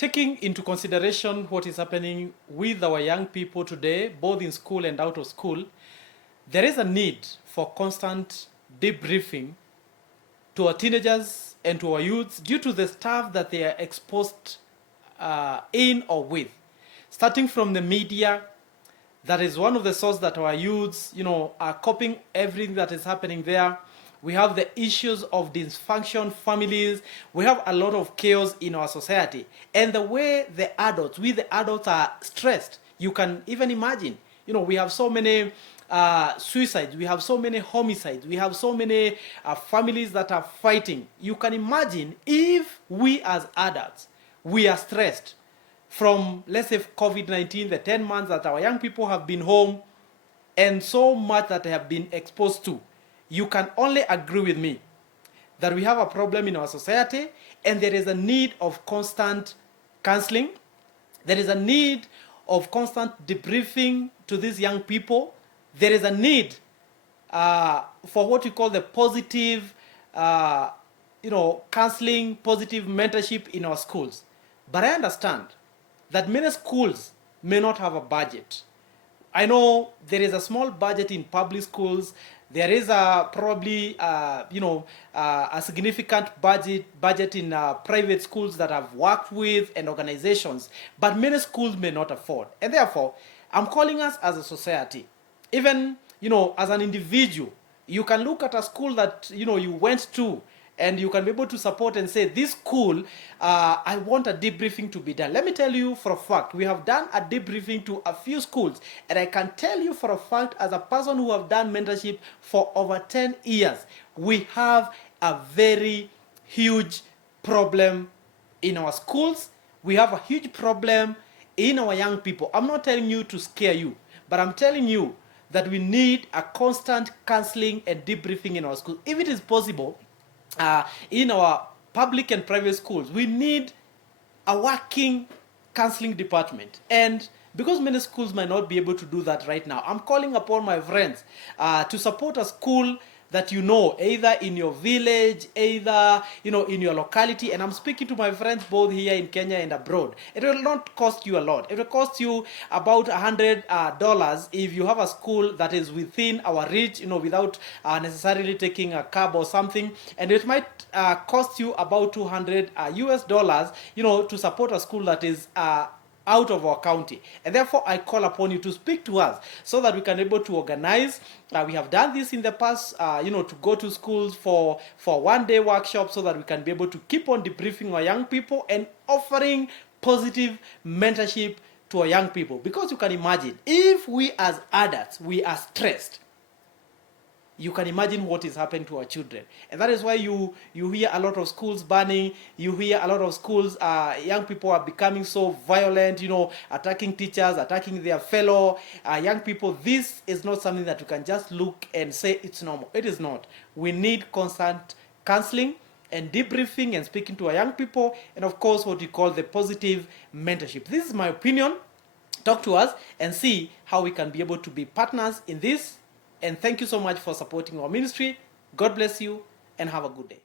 taking into consideration what is happening with our young people today, both in school and out of school, there is a need for constant debriefing to our teenagers and to our youths due to the stuff that they are exposed in or with. Starting from the media, that is one of the sources that our youths, are copying everything that is happening there. We have the issues of dysfunction families. We have a lot of chaos in our society. And the way we the adults are stressed, you can even imagine. We have so many suicides, we have so many homicides, we have so many families that are fighting. You can imagine if we as adults, we are stressed from, let's say, COVID-19, the 10 months that our young people have been home, and so much that they have been exposed to. You can only agree with me that we have a problem in our society, and there is a need of constant counseling. There is a need of constant debriefing to these young people. There is a need for what we call the positive, counseling, positive mentorship in our schools. But I understand that many schools may not have a budget. I know there is a small budget in public schools. There is probably a significant budget in private schools that I've worked with and organizations, but many schools may not afford. And therefore, I'm calling us as a society, even as an individual, you can look at a school that you went to, and you can be able to support and say, this school, I want a debriefing to be done. Let me tell you for a fact, we have done a debriefing to a few schools. And I can tell you for a fact, as a person who have done mentorship for over 10 years, we have a very huge problem in our schools. We have a huge problem in our young people. I'm not telling you to scare you, but I'm telling you that we need a constant counseling and debriefing in our schools. If it is possible, in our public and private schools, we need a working counseling department. And because many schools might not be able to do that right now, I'm calling upon my friends to support a school that either in your village, either in your locality. And I'm speaking to my friends both here in Kenya and abroad. It will not cost you a lot. It will cost you about $100 if you have a school that is within our reach, without necessarily taking a cab or something. And it might cost you about $200 US, to support a school that is out of our county. And therefore, I call upon you to speak to us so that we can be able to organize. We have done this in the past, to go to schools for one-day workshops so that we can be able to keep on debriefing our young people and offering positive mentorship to our young people. Because you can imagine, if we as adults, we are stressed, you can imagine what is happening to our children. And that is why you hear a lot of schools burning. You hear a lot of schools, young people are becoming so violent, attacking teachers, attacking their fellow young people. This is not something that you can just look and say it's normal. It is not. We need constant counseling and debriefing and speaking to our young people. And of course, what we call the positive mentorship. This is my opinion. Talk to us and see how we can be able to be partners in this. And thank you so much for supporting our ministry. God bless you and have a good day.